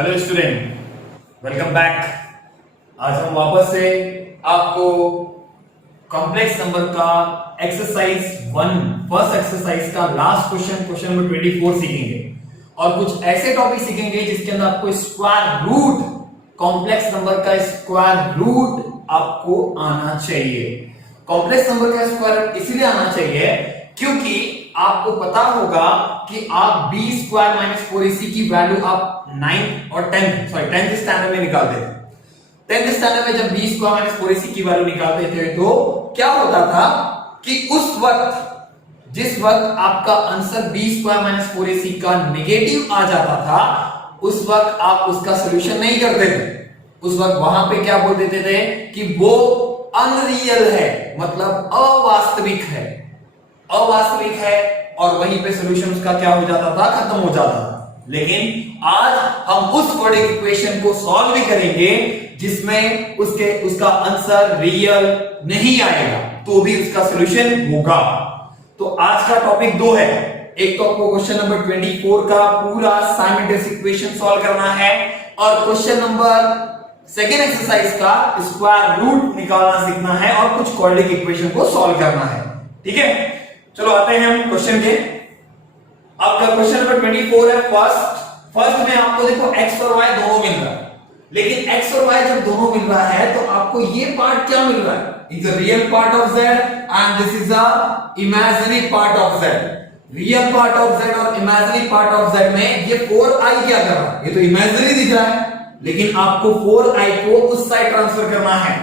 Hello student, welcome back. आज हम वापस से आपको कॉम्प्लेक्स नंबर का एक्सरसाइज 1 फर्स्ट एक्सरसाइज का लास्ट क्वेश्चन नंबर 24 सीखेंगे और कुछ ऐसे टॉपिक सीखेंगे जिसके अंदर आपको स्क्वायर रूट, कॉम्प्लेक्स नंबर का स्क्वायर रूट आपको आना चाहिए। कॉम्प्लेक्स नंबर का स्क्वायर इसलिए आना चाहिए क्योंकि आपको पता होगा कि आप b स्क्वायर माइनस 4ac की वैल्यू आप 9th और 10th स्टैंडर्ड में निकालते थे। 10th स्टैंडर्ड में जब b स्क्वायर माइनस 4ac की वैल्यू निकालते थे तो क्या होता था कि उस वक्त जिस वक्त आपका answer b square minus 4ac का नेगेटिव आ जाता था उस वक्त आप उसका सॉल्यूशन नहीं करते थे। उस वक्त वहां पे क्या बोल देते थे कि वो अनरियल है, मतलब अवास्तविक है, अवास्तविक है, और वहीं पे सॉल्यूशन उसका क्या हो जाता था, खत्म हो जाता था। लेकिन आज हम उस क्वाड्रेटिक इक्वेशन को सॉल्व भी करेंगे जिसमें उसका आंसर रियल नहीं आएगा तो भी उसका सॉल्यूशन होगा। तो आज का टॉपिक दो है। एक तो आपको क्वेश्चन नंबर 24 का पूरा साइमल्टेनियस इक्वेशन सॉल्व करना है और क्वेश्चन नंबर सेकेंड एक्सरसाइज का स्क्वायर रूट निकालना सीखना है और कुछ क्वाड्रेटिक इक्वेशन को सॉल्व करना है। ठीक है, चलो आते हैं हम क्वेश्चन के। आपका क्वेश्चन नंबर 24 है। फर्स्ट में आपको देखो x और y दोनों मिल रहा है, लेकिन x और y जब दोनों मिल रहा है तो आपको ये पार्ट क्या मिल रहा है, it's a real part of z and this is a imaginary part of z। Real part of z और इमेजिनरी पार्ट ऑफ z में ये 4i क्या कर रहा है, ये तो इमेजिनरी दिख रहा है, लेकिन आपको 4i को उस साइड ट्रांसफर करना है।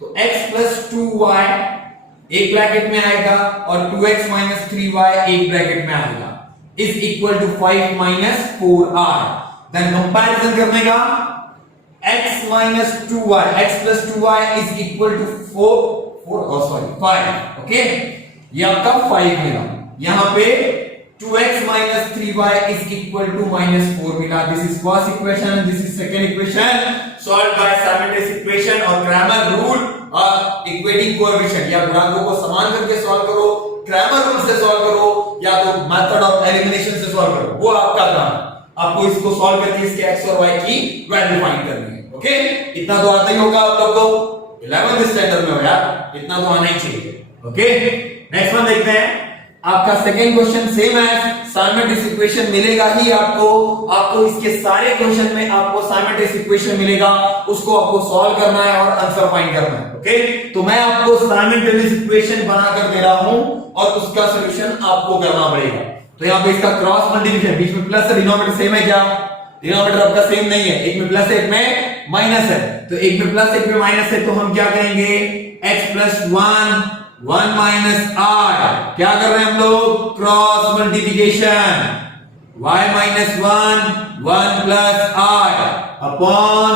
तो x प्लस 2y एक ब्रैकेट में आएगा और 2x माइनस 3y एक ब्रैकेट में आएगा is equal to 5 minus 4r। Then comparison करने का x minus 2y, x plus 2y is equal to 5। Okay, ये आपका 5 मिला। यहां पे 2x minus 3y is equal to minus 4 मिला। This is first equation and this is second equation solve by simultaneous equation और Cramer rule और equating coefficient, या गुणांकों को समान करके सॉल्व करो, क्रैमर रूल से सॉल्व करो, या तो मेथड ऑफ एलिमिनेशन से सॉल्व करो, वो आपका काम है। आपको इसको सॉल्व करके इसके x और y की वैल्यू फाइंड करनी है। ओके, इतना तो आता ही होगा आप लोग को, 11th स्टैंडर्ड में हो यार, इतना तो आना ही चाहिए। ओके, नेक्स्ट वन देखते हैं। आपका सेकेंड क्वेश्चन सेम है, साइमल्टेनियस इक्वेशन मिलेगा ही आपको इसके सारे क्वेश्चन में आपको साइमल्टेनियस इक्वेशन मिलेगा, उसको आपको सॉल्व करना है और आंसर फाइंड करना है। ओके, तो मैं आपको साइमल्टेनियस इक्वेशन बनाकर दे रहा हूं और उसका सॉल्यूशन आपको करना पड़ेगा। तो यहां पे इसका क्रॉस मल्टीप्लिकेशन, बीच में प्लस है, डिनोमिनेटर सेम है क्या, डिनोमिनेटर आपका सेम नहीं है, एक में प्लस है एक में माइनस है, तो एक में प्लस एक में माइनस है, तो हम क्या करेंगे, x प्लस 1 माइनस r, क्या कर रहे हैं हम लोग, cross multiplication, y minus 1 plus r upon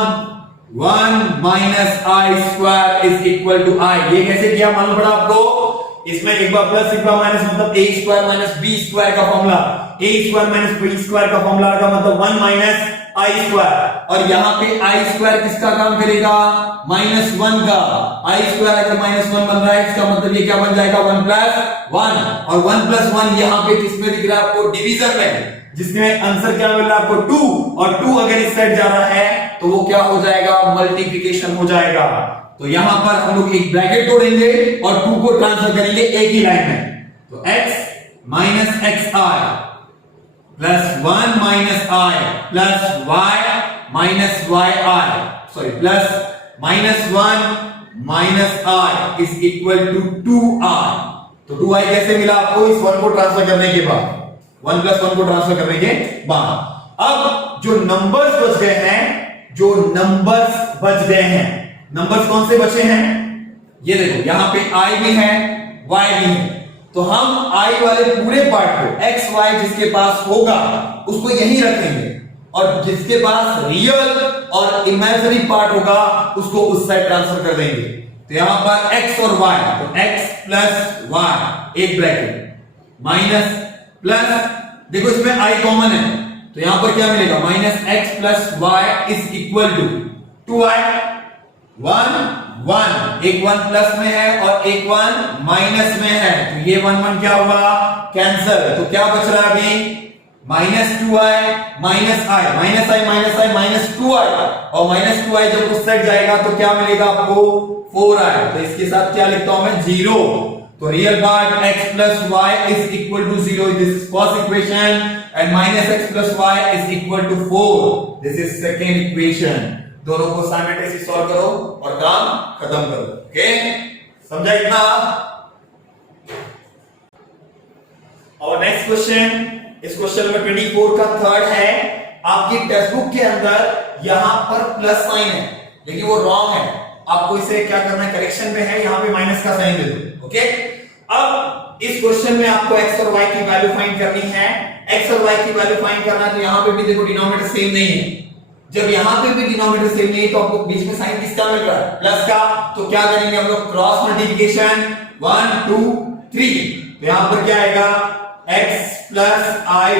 1 minus i square is equal to i। ये कैसे किया मालूम पड़ा आपको, इसमें एक बार प्लस एक बार माइनस, मतलब a square minus b square का formula, a square minus b square का फॉर्मूला का मतलब 1 माइनस i स्क्वायर, और यहाँ पे i स्क्वायर किसका काम करेगा, -1 का। i स्क्वायर अगर -1 बन रहा है इसका मतलब ये क्या बन जाएगा, 1 प्लस 1, और 1 प्लस 1 यहाँ पे किसमें दिख रहा है आपको, डिवीजन में, जिसमें आंसर क्या मिल रहा है आपको 2, और 2 अगर इस साइड जा रहा है तो वो क्या हो जाएगा, मल्टीप्लिकेशन हो जाएगा। तो यहां पर हम लोग एक ब्रैकेट तोड़ेंगे और 2 को ट्रांसफर करेंगे एक ही लाइन में, तो x minus xi plus 1 minus i plus y minus yi, sorry plus -1 minus i is equal to 2i। तो 2i कैसे मिला आपको, इस 1 को ट्रांसफर करने के बाद, 1 प्लस 1 को ट्रांसफर करने के बाद। अब जो नंबर्स बच गए हैं, नंबर्स कौन से बचे हैं, ये देखो यहां पे i भी है y भी है, तो हम i वाले पूरे पार्ट को x y जिसके पास होगा उसको यहीं रखेंगे और जिसके पास रियल और इमेजिनरी पार्ट होगा उसको उस साइड ट्रांसफर कर देंगे। तो यहां पर x और y, तो x प्लस y एक ब्रैकेट माइनस प्लस, देखो इसमें i कॉमन है तो यहां पर क्या मिलेगा, minus x plus y is equal to 2i, 1 एक 1 प्लस में है और एक 1 माइनस में है, तो ये 1 क्या हुआ, कैंसिल। तो क्या बच रहा है अभी, minus 2i minus i minus i minus i minus 2i, और माइनस 2i जब उस साइड जाएगा तो क्या मिलेगा आपको 4i। तो इसके साथ क्या लिखता हूं मैं 0। तो real part x plus y is equal to 0, this is first equation, and minus x plus y is equal to 4, this is second equation। दोनों को साइमल्टेनियसली सॉल्व करो और काम खत्म करो। ओके, समझा इतना? और नेक्स्ट क्वेश्चन, इस क्वेश्चन नंबर 24 का थर्ड है। आपकी टेक्स्ट बुक के अंदर यहां पर प्लस साइन है लेकिन वो रॉन्ग है, आपको इसे क्या करना है, करेक्शन में है, यहां पे माइनस का साइन दे दो। ओके, अब इस क्वेश्चन में आपको x और y की वैल्यू फाइंड करनी है। x और y की वैल्यू फाइंड करना है तो यहां पे भी देखो डिनोमिनेटर सेम नहीं है। जब यहां पे भी डिनोमिनेटर सेम नहीं है तो आपको बीच में साइन किसका मिल रहा है, प्लस का। तो क्या करेंगे हम लोग, क्रॉस मल्टीप्लिकेशन 1 2 3। तो यहां पर क्या आएगा, x plus i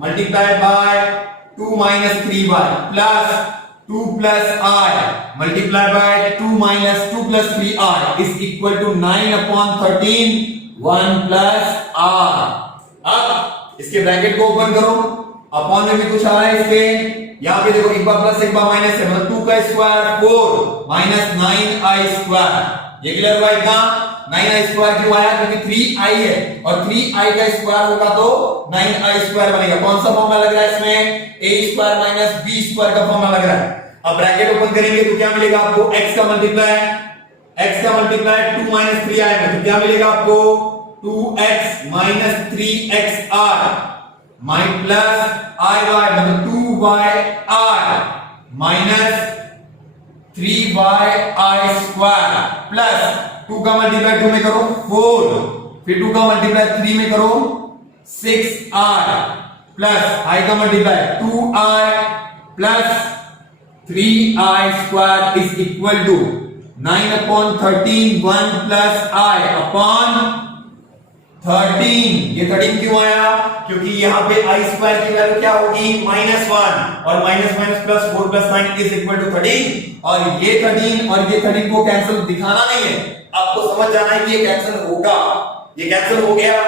multiply by 2 minus 3y plus 2 plus i multiply by 2 minus 2 plus 3i is equal to 9 upon 13 1 plus r। अब इसके ब्रैकेट को ओपन करो, अपॉन में भी कुछ आ रहा है इसके, यहां पे देखो एक बार प्लस एक बार माइनस है, मतलब 2 का स्क्वायर 4 माइनस 9i स्क्वायर। ये क्लियर हुआ इतना? 9i स्क्वायर क्यों आया, क्योंकि 3i है और 3i का स्क्वायर होगा तो 9i स्क्वायर बनेगा। कौन सा फॉर्मूला लग रहा है इसमें, a square minus b square का फॉर्मूला लग रहा है। अब ब्रैकेट ओपन करेंगे तो क्या मिलेगा आपको, x का मल्टीप्लाई 2 माइनस 3i में, तो क्या मिलेगा आपको 2x माइनस 3xr माइ प्लस iy मतलब 2y minus 3y square plus 2 का मल्टीप्लाई 2 में करो 4, फिर 2 का मल्टीप्लाई 3 में करो 6i प्लस i का multiply 2i plus 3i square is equal to 9 upon 13 1 plus i upon 13। ये 13 क्यों आया, क्योंकि यहाँ पे i स्क्वायर की वैल्यू क्या होगी, -1 और minus minus plus 4 plus 9 is equal to 13। और ये 13 और ये 13 को कैंसिल दिखाना नहीं है, आपको समझ जाना है कि ये कैंसिल होगा। ये कैंसिल हो गया,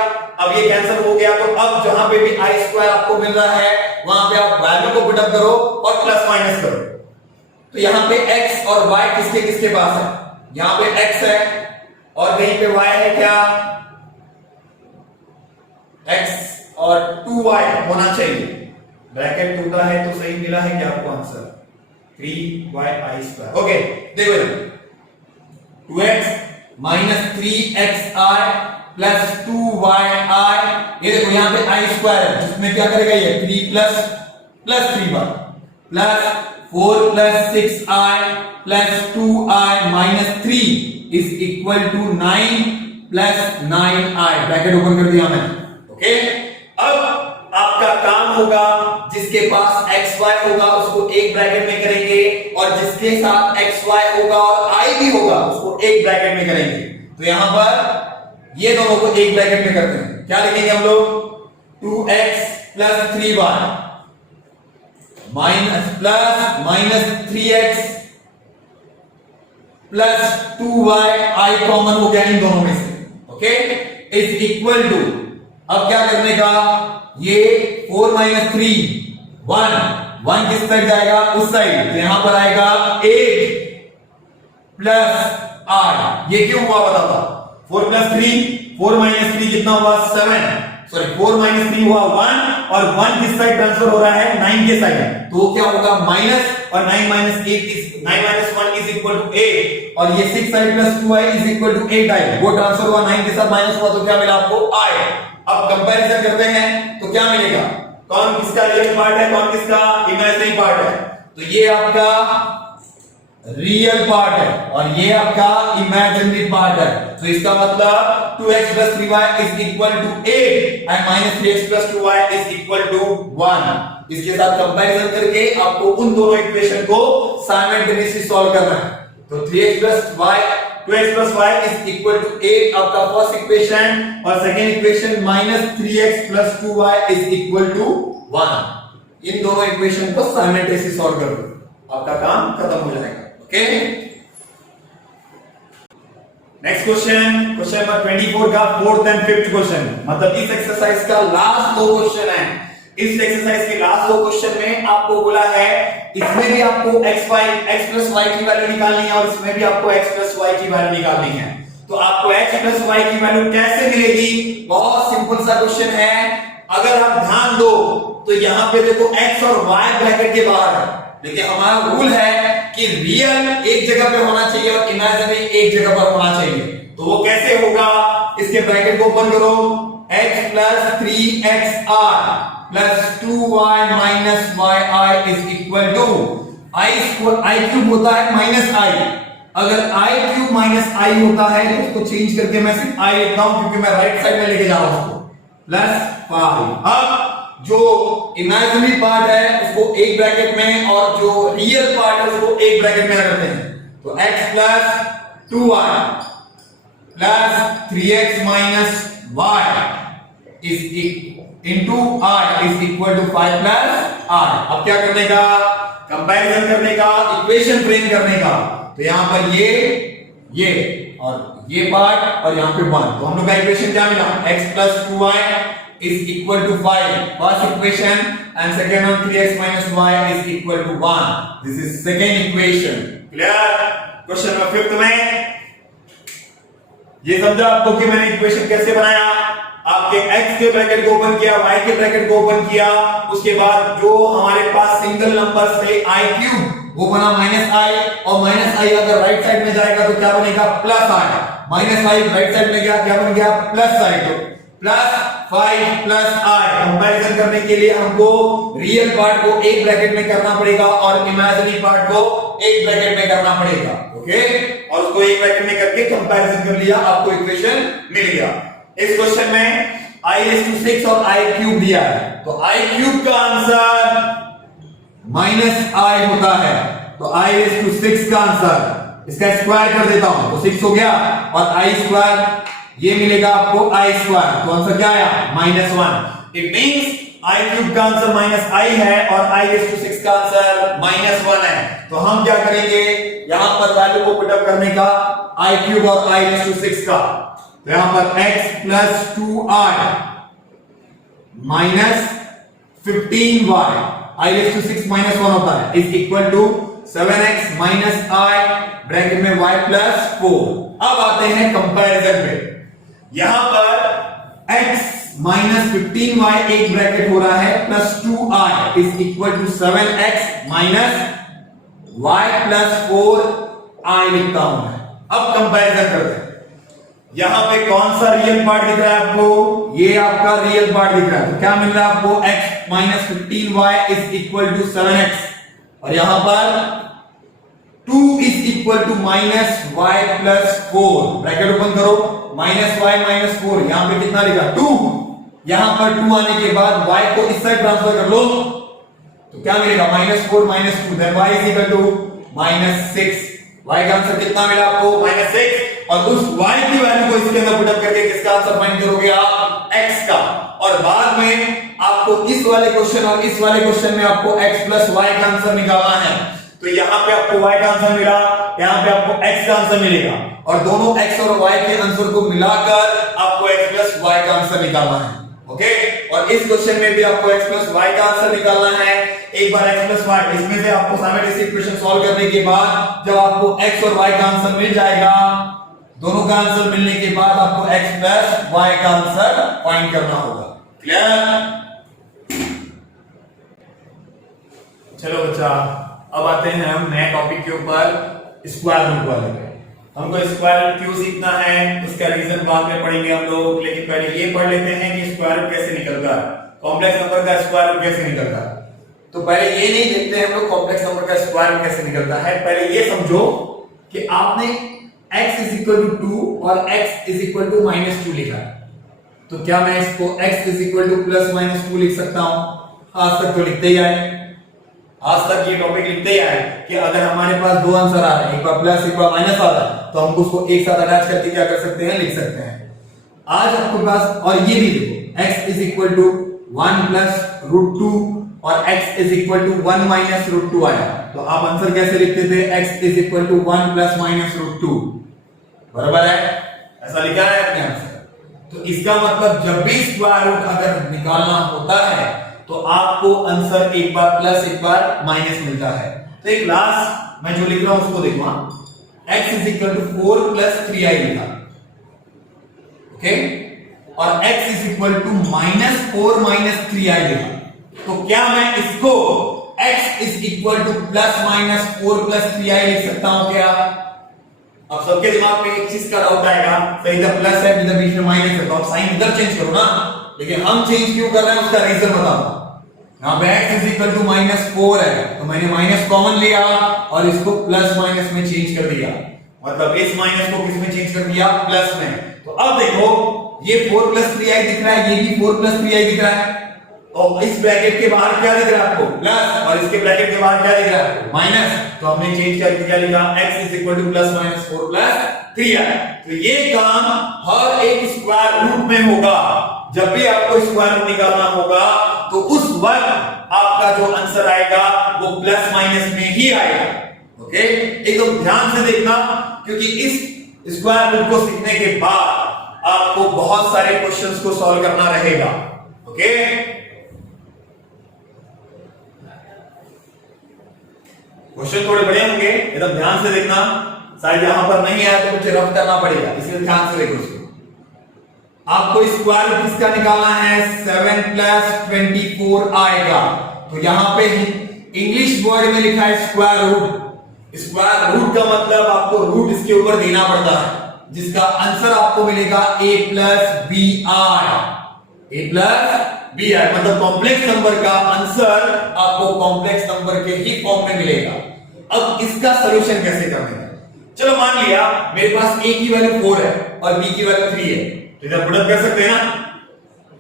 अब ये कैंसिल हो गया तो अब जहां पे भी i स्क्वायर आपको मिल रहा है वहां पे आप वैल्यू को पुट अप करो और प्लस माइनस करो। तो यहाँ पे x और y किसके किसके पास है, यहाँ पे x है और कहीं पे y है, क्या x और 2y होना चाहिए। ब्रैकेट टूटा है तो सही मिला है क्या आपको आंसर, 3y स्क्वायर। ओके देखो 2x minus 3xi plus 2yi, ये देखो यहाँ पे i स्क्वायर है जिसमें क्या करेगा ये 3 plus 3y plus 4 plus 6i plus 2i minus 3 is equal to 9 plus 9i। Bracket open कर दिया मैंने। ओके, अब आपका काम होगा जिसके पास xy होगा उसको एक ब्रैकेट में करेंगे और जिसके साथ xy होगा और i भी होगा उसको एक ब्रैकेट में करेंगे। तो यहां पर ये दोनों को एक ब्रैकेट में करते हैं, क्या लिखेंगे हम लोग 2x plus 3y minus 3x plus 2y, i common हो गया इन दोनों में से। ओके, इज इक्वल टू, अब क्या करने का, ये 4 माइनस 3 1 किस साइड जाएगा, उस साइड, तो यहां पर आएगा 8 प्लस r। ये क्यों हुआ बताता, 4 प्लस 3 4 माइनस 3 कितना हुआ 7, सॉरी 4 माइनस 3 हुआ 1 और 1 किस साइड ट्रांसफर हो रहा है 9 के साइड, तो क्या होगा माइनस और 9 माइनस 1 इज इक्वल टू 8 और ये 6i plus 2i is equal to 8i, वो ट्रांसफर हुआ 9 के साथ माइनस हुआ तो क्या मिला आपको i। अब कंपैरिजन करते हैं तो क्या मिलेगा, कौन किसका रियल पार्ट है कौन किसका इमेजिनरी पार्ट है, तो ये आपका रियल पार्ट है और ये आपका इमेजिनरी पार्ट है। तो इसका मतलब 2x plus 3y is equal to 8 and minus 3x plus 2y is equal to 1। इसके साथ कंपैरिजन करके आपको उन दोनों इक्वेशन को साइमल्टेनियसली सॉल्व करना है। तो 2x plus y is equal to 8 आपका फर्स्ट इक्वेशन और second equation minus 3x plus 2y is equal to 1। इन दोनों इक्वेशन को साइमल्टेनियसली सॉल्व कर दो, आपका काम खत्म हो जाएगा। Okay, next question, question number 24 का फोर्थ एंड फिफ्थ क्वेश्चन, मतलब इस एक्सरसाइज का लास्ट दो क्वेश्चन है। इस एक्सरसाइज के लास्ट दो क्वेश्चन में आपको बोला है इसमें भी आपको x प्लस y की वैल्यू निकालनी है और इसमें भी आपको x प्लस y की वैल्यू निकालनी है। तो आपको x प्लस y की वैल्यू कैसे मिलेगी? बहुत सिंपल सा क्वेश्चन है। अगर आप ध्यान दो तो यहां पे देखो x और y ब्रैकेट के बाहर है, लेकिन हमारा रूल है कि रियल एक जगह पे होना चाहिए और इमेजिनरी एक जगह पर होना चाहिए। तो वो कैसे होगा? इसके ब्रैकेट को ओपन करो, x plus 3xr plus 2y minus yi is equal to i cube होता है माइनस i। अगर i क्यूब माइनस i होता है तो उसको चेंज करके मैं सिर्फ i लिखता हूं क्योंकि मैं राइट साइड में लेके जा रहा हूं उसको, प्लस 5। अब जो इमेजिनरी पार्ट है उसको एक ब्रैकेट में और जो रियल पार्ट है उसको एक ब्रैकेट में रखते हैं। तो x plus 2y plus 3x minus y is into r is equal to 5 plus r। अब क्या करने का? कंपैरिजन करने का, इक्वेशन फ्रेम करने का। तो यहां पर ये और ये पार्ट और यहां पे 1। तो हम लोग का इक्वेशन क्या मिला? x plus 2y is equal to 5 first equation and second one 3x minus y is equal to 1. This is second equation. Clear? Question number 5 में ये समझा आपको कि मैंने इक्वेशन कैसे बनाया। आपके x के ब्रैकेट को ओपन किया, y के ब्रैकेट को ओपन किया, उसके बाद जो हमारे पास सिंगल नंबर्स थे i क्यूब वो बना माइनस i और माइनस i अगर राइट साइड में जाएगा तो क्या बनेगा? Plus i। Minus i right side में गया, क्या बन गया? Plus i। तो प्लस 5 प्लस i। कंपैरिजन करने के लिए हमको रियल पार्ट को एक ब्रैकेट में करना पड़ेगा और इमेजिनरी पार्ट को एक ब्रैकेट में करना पड़ेगा। ओके, और उसको एक ब्रैकेट में करके कंपैरिजन कर लिया, आपको इक्वेशन मिल गया। इस क्वेश्चन में i⁻6 और i क्यूब दिया है, तो i क्यूब का आंसर माइनस i होता है। तो i⁻6 का आंसर, इसका स्क्वायर कर देता हूं तो 6 हो गया और i स्क्वायर ये मिलेगा आपको i स्क्वायर। तो आंसर क्या आया? -1। इट मींस i क्यूब का आंसर -i है और i⁻6 का आंसर -1 है। तो हम क्या करेंगे? यहां पर वैल्यू को पुट अप करने का, i क्यूब और i⁻6 का। तो यहां पर x plus 2i minus 15y i⁻6 -1 होता है is equal to 7x minus i bracket में y प्लस 4। अब आते हैं कंपैरिजन पे। यहां पर x माइनस 15y एक ब्रैकेट हो रहा है plus 2i is equal to 7x minus y plus 4i लिखता हूं मैं। अब कंपैरिजन करते हैं। यहां पे कौन सा रियल पार्ट दिख रहा है आपको? ये आपका रियल पार्ट दिख रहा है। तो क्या मिल रहा है आपको? x minus 15y is equal to 7x और यहां पर 2 is equal to minus y plus 4। Bracket open करो, माइनस y माइनस 4। यहां पे कितना लिखा? 2। यहां पर 2 आने के बाद y को इस साइड ट्रांसफर कर लो तो क्या मिलेगा? -4 minus 2 then y is equal to -6। y का आंसर कितना मिला आपको? -6। और उस y की वैल्यू को इसके अंदर पुट अप करके किसका आंसर फाइंड करोगे आप? x का। और बाद में आपको इस वाले क्वेश्चन और इस वाले क्वेश्चन में आपको x प्लस y का आंसर निकालना है। तो यहां पे आपको y का आंसर मिला, यहां पे आपको x का आंसर मिलेगा और दोनों x और y के आंसर को मिलाकर आपको x प्लस y का आंसर निकालना है। ओके, और इस क्वेश्चन में भी आपको x प्लस y का आंसर निकालना है। एक बार x प्लस y, इसमें से आपको साइमल्टेनियस इक्वेशन सॉल्व करने के बाद जब आपको x और y का आंसर मिल जाएगा, दोनों का आंसर मिलने के बाद आपको x प्लस y का आंसर फाइंड करना होगा। क्लियर? चलो बच्चा, अब आते हैं हम नए टॉपिक के ऊपर, स्क्वायर रूट वाले पे। हमको स्क्वायर रूट क्यों सीखना है उसका रीजन बाद में पढ़ेंगे हम लोग, लेकिन पहले ये पढ़ लेते हैं कि स्क्वायर रूट कैसे निकलता है, कॉम्प्लेक्स नंबर का स्क्वायर रूट कैसे निकलता है। तो पहले ये नहीं देखते हैं हम लोग कॉम्प्लेक्स नंबर का स्क्वायर रूट कैसे निकलता है। पहले ये समझो कि आपने x इज इक्वल टू 2 और x इज इक्वल टू -2 लिखा है, तो क्या मैं इसको x is equal to plus -2 लिख सकता हूं? आज तक तो लिखते ही आए, आज तक ये टॉपिक लिखते ही आए कि अगर हमारे पास दो आंसर आ रहे हैं, एक बार प्लस एक बार माइनस आ रहा है, तो हम उसको एक साथ अटैच करके क्या कर सकते हैं? लिख सकते हैं। आज आपके पास, और ये भी देखो x is equal to 1 plus √2 और x is equal to 1 minus √2 आया, तो आप आंसर कैसे लिखते थे? x इज इक्वल टू 1 प्लस माइनस √2, बराबर है? ऐसा लिखा है अपने आंसर। तो इसका मतलब जब भी स्क्वायर रूट अगर निकालना होता है तो आपको आंसर एक बार प्लस एक बार माइनस मिलता है। तो एक लास्ट मैं जो लिख रहा हूं उसको देखो, x is equal to 4 plus 3i लिखा, ओके, और x is equal to minus 4 minus 3i लिखा। तो क्या मैं इसको x is equal to plus minus 4 plus 3i लिख सकता हूं क्या? अब सबके दिमाग में एक चीज का डाउट आएगा, तो इधर प्लस है इधर बीच में माइनस है, तो आप साइन इधर चेंज करो ना, लेकिन हम चेंज क्यों कर रहे हैं उसका रीजन बताओ। यहाँ पे x is equal to minus 4 है, तो मैंने माइनस कॉमन लिया और इसको प्लस माइनस में चेंज कर दिया, मतलब इस माइनस को किस में चेंज कर दिया? प्लस में। तो अब देखो ये 4 प्लस 3i दिख रहा है, ये भी 4 प्लस 3i दिख रहा है, और इस ब्रैकेट के बाहर क्या दिख रहा है आपको? प्लस, और इसके ब्रैकेट के बाहर क्या दिख रहा है? माइनस। तो हमने चेंज करके क्या लिखा? x is equal to plus minus 4 plus 3i। तो ये काम हर एक स्क्वायर रूट में होगा। जब भी आपको स्क्वायर रूट निकालना होगा तो उस वक्त आपका जो आंसर आएगा वो प्लस माइनस में ही आएगा, ओके। एकदम ध्यान से देखना, क्योंकि इस स्क्वायर रूट को सीखने के बाद आपको बहुत सारे क्वेश्चंस को सॉल्व करना रहेगा, ओके। क्वेश्चन थोड़े बड़े होंगे, एकदम ध्यान से देखना, शायद यहां पर नहीं आया तो मुझे रफ करना पड़ेगा, इसलिए ध्यान से देखो। आपको स्क्वायर रूट किसका निकालना है? 7 प्लस 24 आएगा। तो यहां पे इंग्लिश वर्ड में लिखा है स्क्वायर रूट। स्क्वायर रूट का मतलब आपको रूट इसके ऊपर देना पड़ता है, जिसका आंसर आपको मिलेगा a plus b i. a plus b i मतलब कॉम्प्लेक्स नंबर का आंसर आपको कॉम्प्लेक्स नंबर के ही फॉर्म में मिलेगा। अब इसका सॉल्यूशन कैसे करना है? चलो मान लिया मेरे पास a की वैल्यू 4 है और b की वैल्यू 3 है, तो इधर पुट अप कर सकते हैं ना,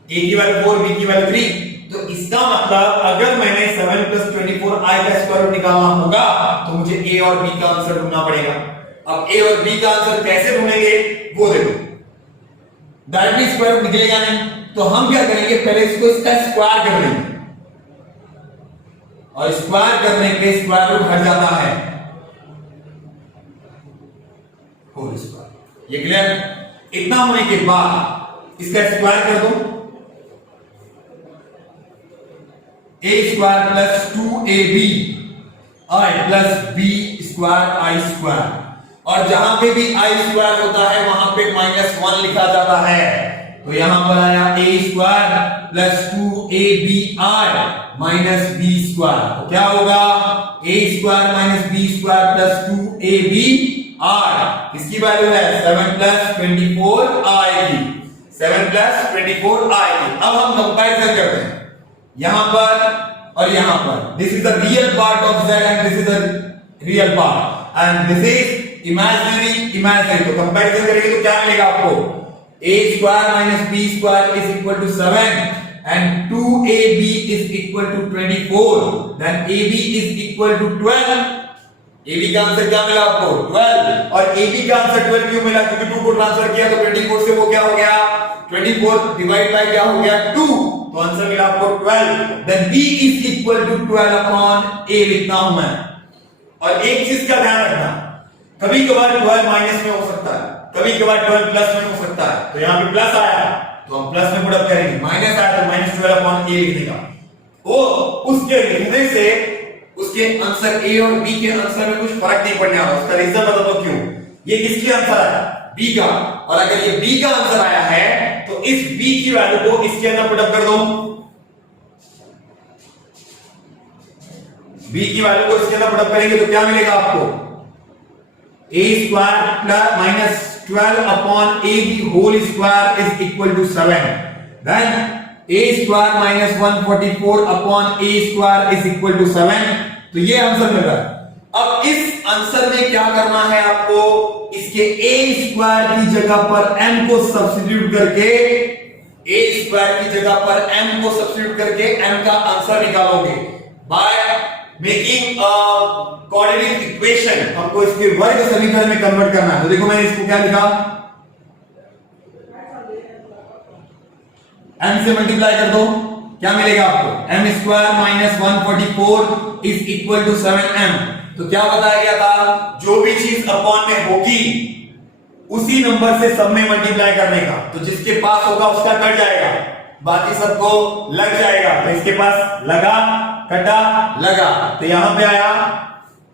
a की वैल्यू 4 b की वैल्यू 3। तो इसका मतलब अगर मैंने 7 प्लस 24 i का स्क्वायर रूट निकालना होगा तो मुझे a और b का आंसर ढूंढना पड़ेगा। अब a और b का आंसर कैसे ढूंढेंगे वो देखो, डायरेक्टली स्क्वायर रूट निकलेगा नहीं, तो हम क्या करेंगे, पहले इसको इसका स्क्वायर कर लेंगे, और स्क्वायर करने पे स्क्वायर रूट हट जाता है, होल स्क्वायर। ये क्लियर? इतना होने के बाद इसका स्क्वायर कर दो, a square plus 2ab i plus b square i square, और जहां पे भी i स्क्वायर होता है वहां पे -1 लिखा जाता है। तो यहां पर आया a square plus 2abi minus b square, तो क्या होगा? a square minus b square plus 2ab i, इसकी वैल्यू है 7 प्लस 24 i की, 7 प्लस 24 i की। अब हम कंपैरिजन करते हैं यहां पर और यहां पर, this is the real part of z and this is the real part and this is imaginary. तो कंपैरिजन करेंगे तो क्या मिलेगा आपको? a square minus b square is equal to 7 and 2ab is equal to 24, then ab is equal to 12। ab का answer क्या मिला आपको? 12। और ab का आंसर 12 क्यों मिला? क्योंकि 2 को ट्रांसफर किया तो 24 से वो क्या हो गया? 24 डिवाइड बाय क्या हो गया? 2, तो आंसर मिला आपको 12। then b is equal to 12 upon a लिखता हूं मैं। और एक चीज का ध्यान रखना, कभी कभार 12 माइनस में हो सकता है, कभी कभार 12 प्लस में हो सकता है। तो यहां पे प्लस आया तो हम प्लस में पुट अप करेंगे, माइनस आया तो माइनस 12 अपॉन a लिखने का। वो उसके लिखने से उसके आंसर a और b के आंसर में कुछ फर्क नहीं पड़ने वाला। उसका रीजन बता दो क्यों। ये किसकी आंसर आया? b का, और अगर ये b का आंसर आया है तो इस b की वैल्यू को इसके अंदर पुट अप कर दो, b की वैल्यू को इसके अंदर पुट अप करेंगे तो क्या मिलेगा आपको? a square plus minus 12 upon ab whole square is equal to 7, then a square minus 144 upon a square is equal to 7। तो ये आंसर मिल रहा है। अब इस आंसर में क्या करना है आपको? इसके a स्क्वायर की जगह पर m को सब्स्टिट्यूट करके, a स्क्वायर की जगह पर m को सब्स्टिट्यूट करके m का आंसर निकालोगे बाय मेकिंग कोऑर्डिनेट इक्वेशन। हमको इसके वर्ग समीकरण में कन्वर्ट करना है। तो देखो मैंने इसको क्या लिखा, m से मल्टीप्लाई कर दो, क्या मिलेगा आपको? m square minus 144 is equal to 7m। तो क्या बताया गया था? जो भी चीज अपॉन में होगी उसी नंबर से सब में मल्टीप्लाई करने का, तो जिसके पास होगा उसका कट जाएगा। बाकी सबको लग जाएगा। तो इसके पास लगा, कटा, लगा, तो यहां पे आया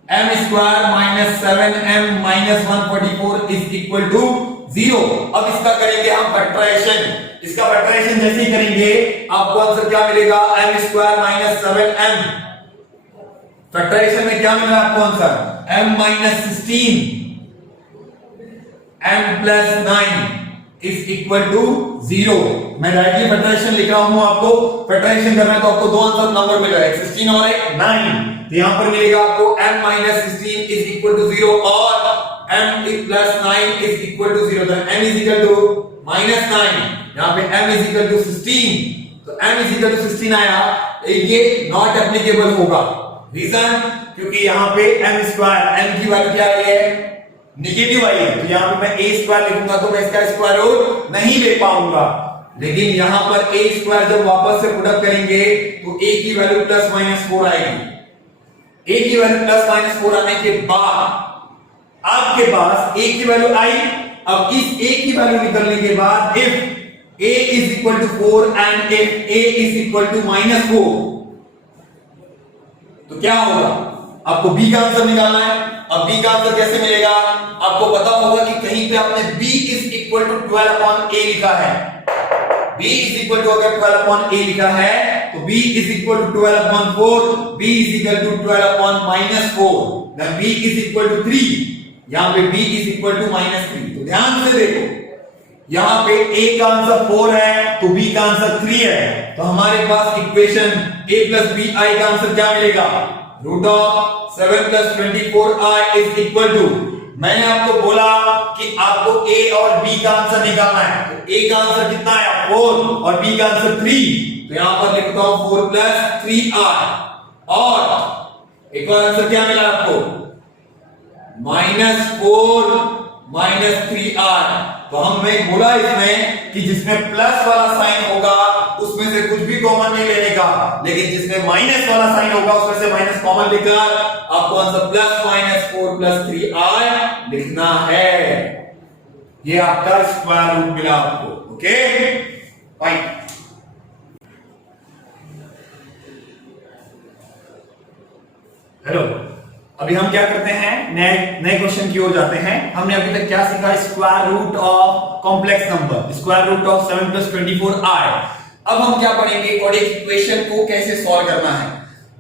m square minus 7m minus 144 is equal to 0। अब इसका करेंगे हम फैक्टराइजेशन। इसका फैक्टराइजेशन जैसे ही करेंगे आपको आंसर क्या मिलेगा, m square minus 7m। Factorisation में क्या मिल रहा है आपको answer, m minus 16 m plus 9 is equal to 0। मैं डायरेक्टली फैक्टराइजेशन लिख रहा हूं, आपको फैक्टराइजेशन करना है तो आपको दो आंसर नंबर मिल रहा है, 16 और एक 9। तो यहां पर मिलेगा आपको m minus 16 is equal to 0 और m plus 9 is equal to 0। तो m is equal to minus 9, यहां पे m इज इक्वल टू 16, तो m इज इक्वल टू 16 आया, ये नॉट एप्लीकेबल होगा। रीजन, क्योंकि यहां पे m स्क्वायर, m की वैल्यू क्या आई है, नेगेटिव आई है, तो यहां पे मैं a स्क्वायर लिखूंगा तो मैं इसका स्क्वायर रूट नहीं ले पाऊंगा। लेकिन यहां पर a स्क्वायर जब वापस से पुट अप करेंगे तो a की वैल्यू प्लस माइनस 4 आएगी। a की वैल्यू प्लस माइनस 4 आने के बाद आपके पास a की वैल्यू आई। अब इस a की वैल्यू निकलने के बाद if a is equal to 4 and if a is equal to minus 4 तो क्या होगा, आपको b का आंसर निकालना है। अब b का आंसर कैसे मिलेगा, आपको पता होगा कि कहीं पे आपने b is equal to 12 upon a लिखा है। b इज इक्वल टू अगर 12 अपॉन a लिखा है तो b is equal to 12 upon 4, b is equal to 12 upon minus 4, then b is equal to 3। यहां पे b is equal to minus 3। तो ध्यान से देखो, यहां पे a का आंसर 4 है तो b का आंसर 3 है। तो हमारे पास equation a plus b i का आंसर क्या मिलेगा, root of 7 plus 24i is equal to, मैंने आपको बोला कि आपको a और b का आंसर निकालना है। तो a का आंसर कितना आया 4 और b का आंसर 3, तो यहां पर लिखता हूं 4 प्लस 3i और एक और आंसर क्या मिला आपको, माइनस 4 माइनस 3i। तो हमने बोला इसमें कि जिसमें प्लस वाला साइन होगा उसमें से कुछ भी कॉमन नहीं लेने का, लेकिन जिसमें माइनस वाला साइन होगा उसमें से माइनस कॉमन लेकर आपको answer plus minus 4 plus 3i लिखना है। ये आपका स्क्वायर रूट मिला आपको। Okay fine. हेलो, अभी हम क्या करते हैं, नए क्वेश्चन की ओर जाते हैं। हमने अभी तक क्या सीखा, square root of complex number, square root of 7 plus 24i। अब हम क्या पढ़ेंगे, क्वाड्रेटिक इक्वेशन को कैसे सॉल्व करना है।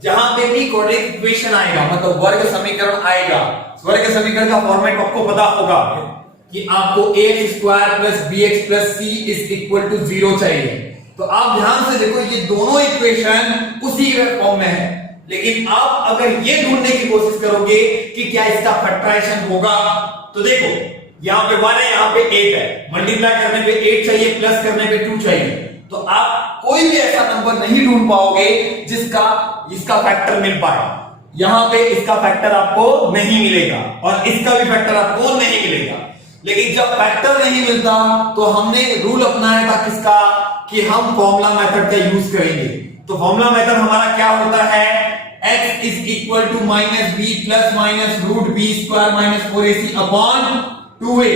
जहां पे भी क्वाड्रेटिक इक्वेशन आएगा, मतलब वर्ग समीकरण आएगा, वर्ग समीकरण का फॉर्मेट आपको पता होगा कि आपको ax square plus bx plus c is equal to 0 चाहिए। तो आप ध्यान से देखो, ये दोनों इक्वेशन उसी फॉर्म में है, लेकिन आप अगर ये ढूंढने की कोशिश करोगे कि क्या इसका फैक्टराइजेशन होगा, तो देखो यहां पे 1 है, यहां पे 8 है, मल्टीप्लाई करने पे 8 चाहिए, प्लस करने पे 2 चाहिए। तो आप कोई भी ऐसा नंबर नहीं ढूंढ पाओगे जिसका इसका फैक्टर मिल पाए। यहां पे इसका फैक्टर आपको नहीं मिलेगा और इसका भी फैक्टर आपको नहीं मिलेगा। लेकिन जब फैक्टर नहीं मिलता तो हमने रूल अपनाया था किसका, कि हम फॉर्मूला मेथड का यूज करेंगे। तो फॉर्मूला मेथड हमारा क्या होता है, x is equal to minus b plus minus root b square minus 4ac upon 2a।